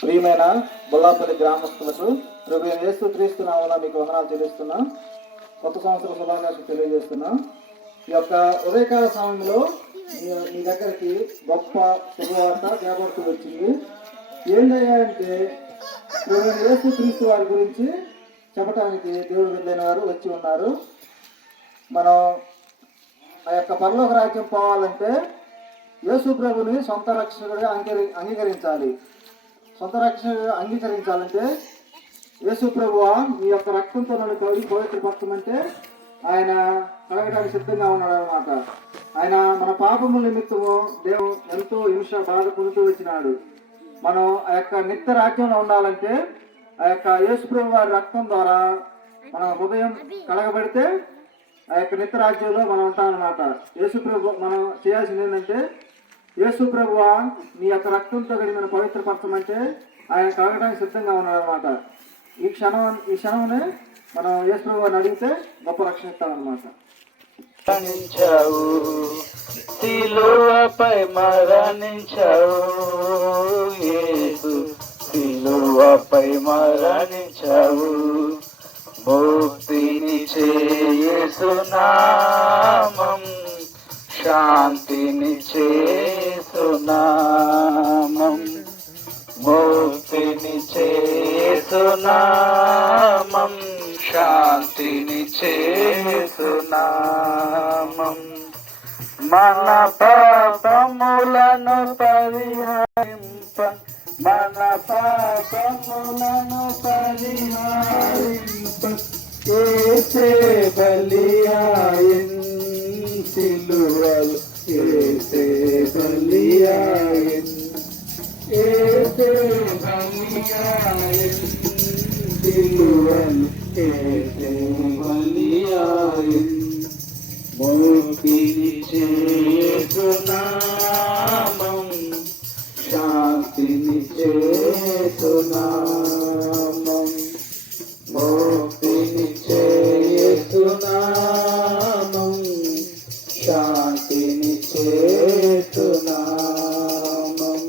ప్రియమైన బొల్లాపల్లి గ్రామస్తులకు ప్రభువైన యేసుక్రీస్తు నామమున మీకు వందనాలు చెల్లిస్తున్నా. కొత్త సంవత్సర శుభాకాంక్షలు తెలియజేస్తున్నా. ఈ యొక్క ఉదయకాల సమయంలో మీ దగ్గరికి గొప్ప శుభవార్త చేపడుతూ వచ్చింది. ఏంటయ్యా అంటే ప్రభువైన యేసుక్రీస్తు వారి గురించి చెప్పడానికి దేవుడు వెళ్ళిన వారు వచ్చి ఉన్నారు. మనం ఆ యొక్క పరలోక రాజ్యం పోవాలంటే యేసు ప్రభుని సొంత రక్షకుడిగా అంగీకరించాలి. సొంత రక్షకుడిగా అంగీకరించాలంటే యేసు ప్రభువా మీ యొక్క రక్తంతో నన్ను కడిగి పవిత్రపరచమంటే ఆయన కడగడానికి సిద్ధంగా ఉన్నాడు అన్నమాట. ఆయన మన పాపముల నిమిత్తము దేవుడు ఎంతో హింస బాధ పొందుతూ వచ్చినాడు. మనం ఆ యొక్క నిత్య రాజ్యంలో ఉండాలంటే ఆ యొక్క యేసు ప్రభు వారి రక్తం ద్వారా మన హృదయం కడగబడితే ఆ యొక్క నిత్య రాజ్యంలో మనం ఉంటామన్నమాట. యేసు ప్రభు మనం చేయాల్సింది ఏంటంటే యేసు ప్రభువా నీ యొక్క రక్తంతో కడిగిన పవిత్రపరచమంటే ఆయన కడగడానికి సిద్ధంగా ఉన్నాడు అన్నమాట. ఈ క్షణంనే మనం యేసు ప్రభు వారిని అడిగితే గొప్ప రక్షణ ఇస్తామన్నమాట. సిలువపై మరణించావు యేసు, సిలువపై మరణించావు, ముక్తిని యేసు నామం, శాంతిని యేసు నామం, ముక్తిని యేసు నామం, శాంతిని యేసు నామం. మన పాపములను పరిహరింప, మన పాపములను పరిహరింప యేసే బలియాయెన్, సిలువలు యేసే బలియాయెన్, యేసే బలియాయెన్, సిలువలు యేసే బలియాయెన్, ముక్తిని యేసు నామం, శాంతిని యేసు నామం, ముక్తిని యేసు నామం, శాంతిని యేసు నామం.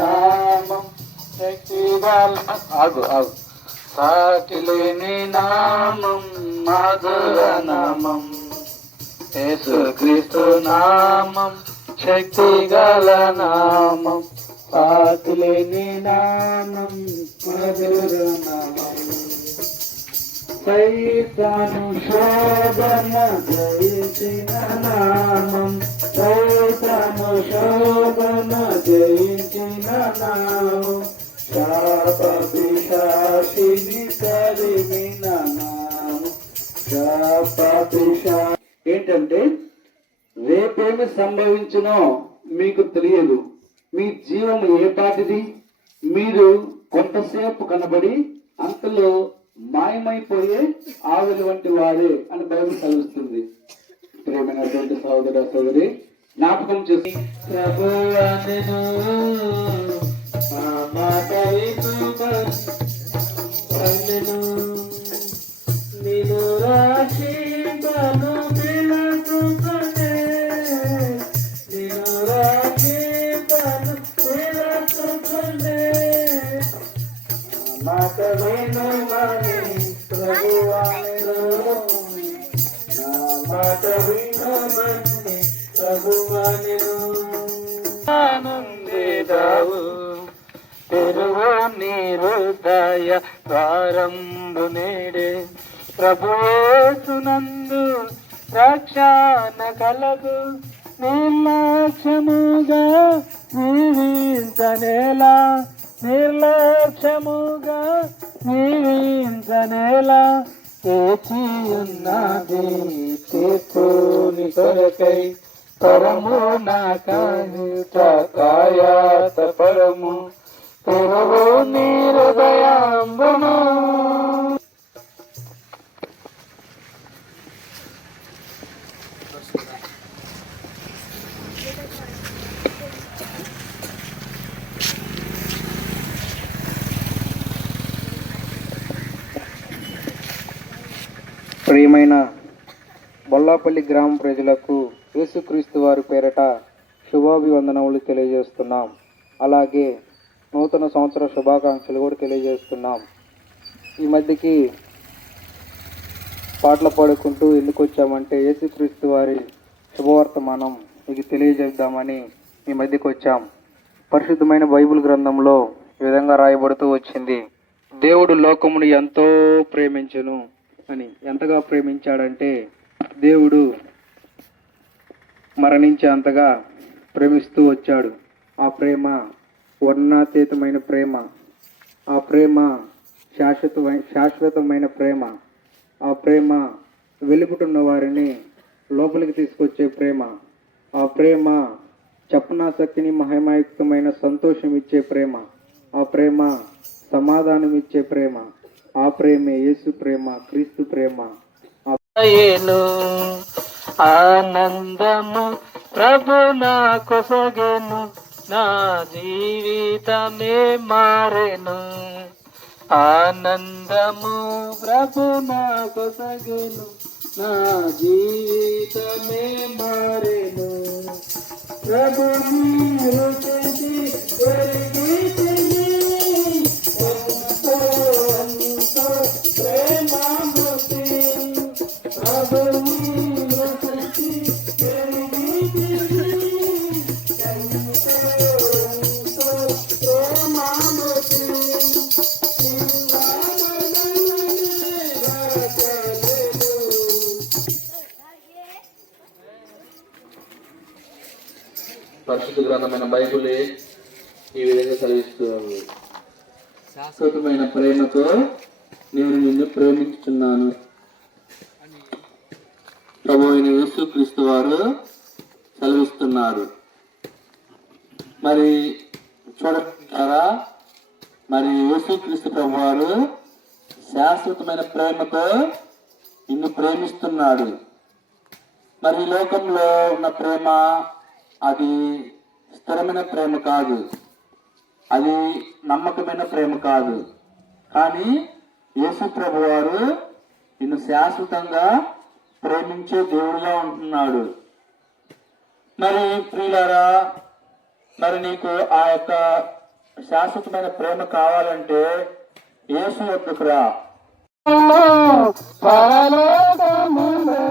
నామం ఆగు ఆగు, సాటిలేని నామం, మధుర నామం, యేసుక్రీస్తు నామం, శక్తి గల నామం, సాటిలేని నామం, మధుర నామం. సైతాను శోధన జయించిన నామం, సైతాను శోధన జయించిన నామం, శాప పిశాచిని తరిమిన నామం, శాప పిశాచి. ఏంటంటే రేపేమి సంభవించునో మీకు తెలియదు, మీ జీవం ఏపాటిది, మీరు కొంతసేపు కనబడి అంతలో మాయమైపోయే ఆవిరి వంటి వారే అని బైబిల్ చదువుతుంది. ప్రియమైనటువంటి సహోదర సహోదరి జ్ఞాపకం చేసి హృదయ ద్వారంబు నేడే ప్రభుయేసునందు రక్షణ కలదు. నిర్లక్ష్యముగా జీవించనేలా, నిర్లక్ష్యముగా జీవించనేలా, వేచి ఉన్నది తీర్పుని కొరకై. పరము నా కాయాత పరము తెరవు నీ హృదయాంబును. ప్రియమైన బొల్లాపల్లి గ్రామ ప్రజలకు యేసుక్రీస్తు వారి పేరట శుభాభివందనములు తెలియజేస్తున్నాం. అలాగే నూతన సంవత్సర శుభాకాంక్షలు కూడా తెలియజేస్తున్నాం. ఈ మధ్యకి పాటలు పాడుకుంటూ ఎందుకు వచ్చామంటే యేసుక్రీస్తు వారి శుభవర్తమానం మీకు తెలియజేద్దామని ఈ మధ్యకి వచ్చాం. పరిశుద్ధమైన బైబిల్ గ్రంథంలో ఈ విధంగా రాయబడుతూ వచ్చింది, దేవుడు లోకమును ఎంతో ప్రేమించెను అని. ఎంతగా ప్రేమించాడంటే దేవుడు మరణించే అంతగా ప్రేమిస్తూ వచ్చాడు. ఆ ప్రేమ వర్ణాతీతమైన ప్రేమ, ఆ ప్రేమ శాశ్వతమైన ప్రేమ, ఆ ప్రేమ వెలుగుతున్న వారిని లోపలికి తీసుకొచ్చే ప్రేమ, ఆ ప్రేమ చెప్పనాశక్తిని మహిమాయుక్తమైన సంతోషం ఇచ్చే ప్రేమ, ఆ ప్రేమ సమాధానం ఇచ్చే ప్రేమ, ఆ ప్రేమే యేసు ప్రేమ, క్రీస్తు ప్రేమ. ఆనందము ప్రభు నా కొసగెను, నా జీవితమే మారెను. ఆనందము ప్రభు నా కొసగెను, నా జీవితమే మారెను. ప్రభు పరిశుద్ధ గ్రంథమైన బైబిలే ఈ విధంగా చదివిస్తుంది, శాశ్వతమైన ప్రేమతో నేను నిన్ను ప్రేమించుచున్నాను. ప్రభు అయిన యేసుక్రీస్తు వారు చదివిస్తున్నారు. మరి చూడరా, మరి యేసుక్రీస్తు ప్రభు వారు శాశ్వతమైన ప్రేమతో నిన్ను ప్రేమిస్తున్నాడు. మరి ఈ లోకంలో ఉన్న ప్రేమ అది స్థిరమైన ప్రేమ కాదు, అది నమ్మకమైన ప్రేమ కాదు. కానీ యేసు ప్రభు వారు నిన్ను శాశ్వతంగా ప్రేమించే దేవుడుగా ఉంటున్నాడు. మరి ప్రియులారా, మరి నీకు ఆ యొక్క శాశ్వతమైన ప్రేమ కావాలంటే యేసు వద్దకు రా. పరలోకములో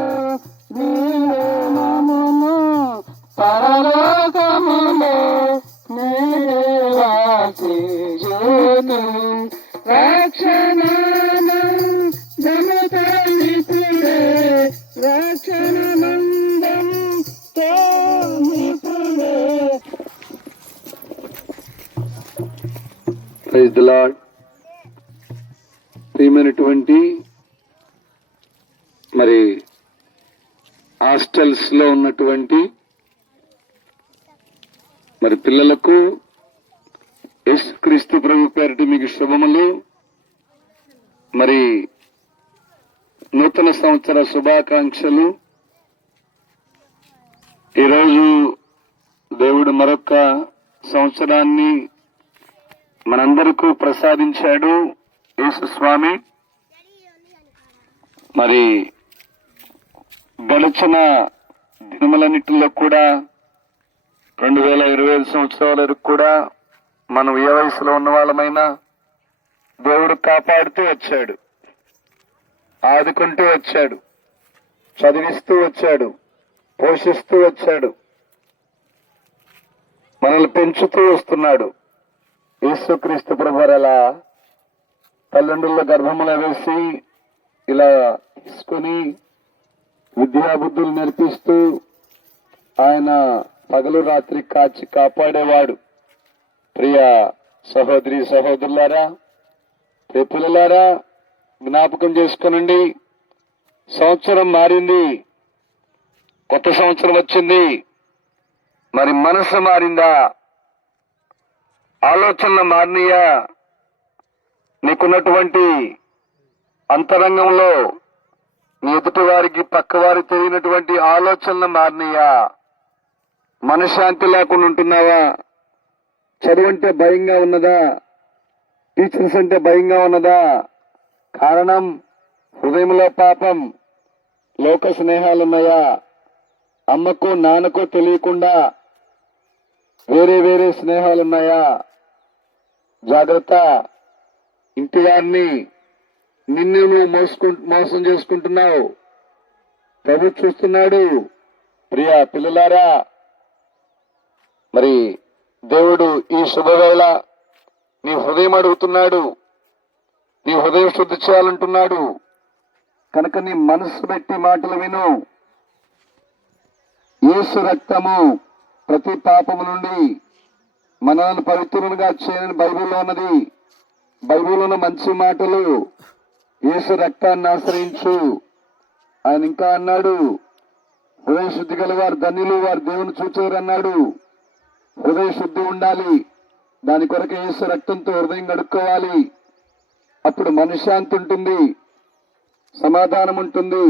ప్రైజ్ ది లార్డ్. ప్రియమైనటువంటి మరి హాస్టల్స్ లో ఉన్నటువంటి మరి పిల్లలకు యేసుక్రీస్తు ప్రభు పేరిట మీకు శుభములు. మరి నూతన సంవత్సర శుభాకాంక్షలు. ఈరోజు దేవుడు మరొక సంవత్సరాన్ని మనందరికీ ప్రసాదించాడు యేసు స్వామి. మరి గడిచిన దినములన్నిటిలో కూడా 2025 సంవత్సరాల వరకు కూడా మనం ఏ వయసులో ఉన్న వాళ్ళమైనా దేవుడు కాపాడుతూ వచ్చాడు, ఆదుకుంటూ వచ్చాడు, చదివిస్తూ వచ్చాడు, పోషిస్తూ వచ్చాడు, మనల్ని పెంచుతూ వస్తున్నాడు. యేసుక్రీస్తు ప్రభువారు అలా తల్లిదండ్రుల గర్భములో వేసి ఇలా తీసుకుని విద్యాబుద్ధులు నేర్పిస్తూ ఆయన పగలు రాత్రి కాచి కాపాడేవాడు. ప్రియ సహోదరి సహోదరులారా, ప్రియ పిల్లలారా, జ్ఞాపకం చేసుకోనండి. సంవత్సరం మారింది, కొత్త సంవత్సరం వచ్చింది. మరి మనసు మారిందా? ఆలోచనలు మారినయా? నీకున్నటువంటి అంతరంగంలో నీ ఎదుటి వారికి పక్కవారికి తెలియనటువంటి ఆలోచనలు మారినయా? మనశ్శాంతి లేకుండా ఉంటున్నావా? చదువంటే భయంగా ఉన్నదా? టీచర్స్ అంటే భయంగా ఉన్నదా? కారణం హృదయంలో పాపం, లోక స్నేహాలున్నాయా? అమ్మకు నాన్నకు తెలియకుండా వేరే వేరే స్నేహాలున్నాయా? జాగ్రత్త. ఇంటి వారిని నిన్ను నువ్వు మోసం చేసుకుంటున్నావు. ప్రభు చూస్తున్నాడు. ప్రియ పిల్లలారా, మరి దేవుడు ఈ శుభవేళ నీ హృదయం అడుగుతున్నాడు. నీ హృదయం శుద్ధి చేయాలంటున్నాడు. కనుక నీ మనస్సు పెట్టి మాటలు విను. యేసు రక్తము ప్రతి పాపము నుండి మనల్ని పవిత్రులుగా చేయని బైబిల్లో ఉన్నది. బైబిల్లో మంచి మాటలు. యేసు రక్తాన్ని ఆశ్రయించు. ఆయన ఇంకా అన్నాడు, హృదయ శుద్ధి గల వారు ధన్యులు, వారు దేవుని చూచారు అన్నాడు. హృదయ శుద్ధి ఉండాలి. దాని కొరకు యేసు రక్తంతో హృదయం గడుక్కోవాలి. అప్పుడు మనశ్శాంతి ఉంటుంది, సమాధానం ఉంటుంది.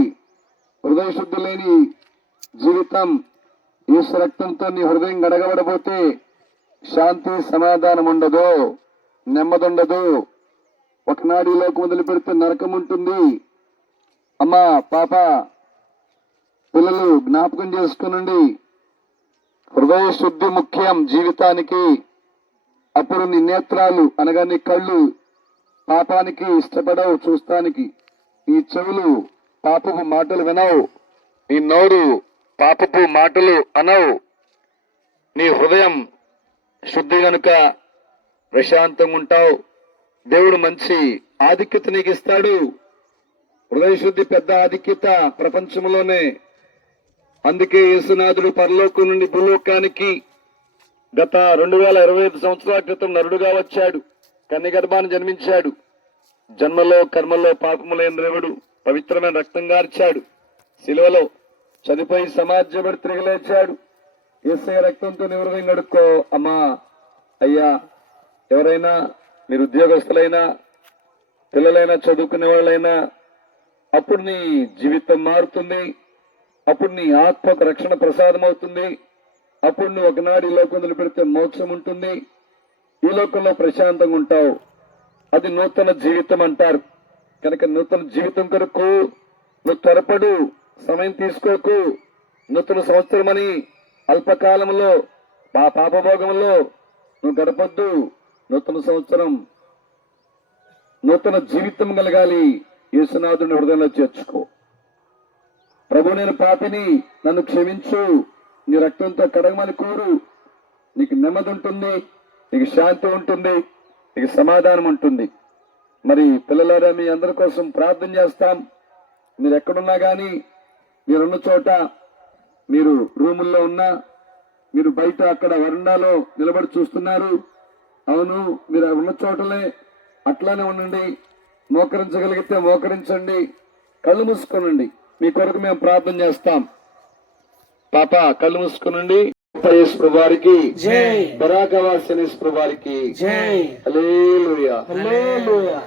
హృదయ శుద్ధి లేని జీవితం, యేసు రక్తంతో నీ హృదయం గడగబడబోతే శాంతి సమాధానం ఉండదు, నెమ్మది ఉండదు. ఒకనాడు ఈ లోకం వదిలిపెడితే నరకం ఉంటుంది. అమ్మా పాప పిల్లలు జ్ఞాపకం చేసుకునండి. హృదయ శుద్ధి ముఖ్యం జీవితానికి. అప్పుడు నీ నేత్రాలు అనగా నీ కళ్ళు పాపానికి ఇష్టపడవు చూస్తానికి. నీ చెవులు పాపపు మాటలు వినవు. నీ నోరు పాపపు మాటలు అనవు. నీ హృదయం శుద్ధి గనుక ప్రశాంతంగా ఉంటావు. దేవుడు మంచి ఆధిక్యత నీకు ఇస్తాడు. హృదయ శుద్ధి పెద్ద ఆధిక్యత ప్రపంచంలోనే. అందుకే యేసునాథుడు పరలోకం నుండి భూలోకానికి గత 2025 సంవత్సరాల క్రితం నరుడుగా వచ్చాడు. కన్య గర్భాన్ని జన్మించాడు. జన్మలో కర్మలో పాపములైన దేవుడు పవిత్రమైన రక్తం గార్చాడు. శిలువలో చనిపోయి సమాజపడి తిరిగి లేచాడు. యేసయ్య రక్తంతో నీ హృదయం గడుక్కో. అమ్మా అయ్యా, ఎవరైనా మీరు ఉద్యోగస్తులైనా పిల్లలైనా చదువుకునే వాళ్ళైనా, అప్పుడు నీ జీవితం మారుతుంది. అప్పుడు నీ ఆత్మకు రక్షణ ప్రసాదం అవుతుంది. అప్పుడు నువ్వు ఒకనాడు ఈ లోకం వదిలిపెడితే మోక్షం ఉంటుంది. ఈ లోకంలో ప్రశాంతంగా ఉంటావు. అది నూతన జీవితం అంటారు. కనుక నూతన జీవితం కొరకు నువ్వు త్వరపడు, సమయం తీసుకోకు. నూతన సంవత్సరం అని అల్పకాలంలో ఆ పాపభోగంలో నువ్వు గడపొద్దు. నూతన సంవత్సరం నూతన జీవితం కలగాలి. యేసునాథుని హృదయంలో చేర్చుకో. ప్రభు, నేను పాపిని, నన్ను క్షమించు, నీ రక్తంతో కడగమని కోరు. నీకు నెమ్మది ఉంటుంది, నీకు శాంతి ఉంటుంది, నీకు సమాధానం ఉంటుంది. మరి పిల్లలారా, మీ అందరి కోసం ప్రార్థన చేస్తాం. మీరు ఎక్కడున్నా కానీ, మీరున్న చోట, మీరు రూముల్లో ఉన్నా, మీరు బయట అక్కడ వరండాలో నిలబడి చూస్తున్నారు. అవును, మీరు ఉన్న చోటలే అట్లానే ఉండండి. మోకరించగలిగితే మోకరించండి, కళ్ళు మూసుకోనండి. మీ కొరకు మేము ప్రార్థన చేస్తాం. పాప కళ్ళు మూసుకోనండి. వారికి జై, బరాకవాసనేశ్వరు వారికి జై, హల్లెలూయా. హల్లెలూయా.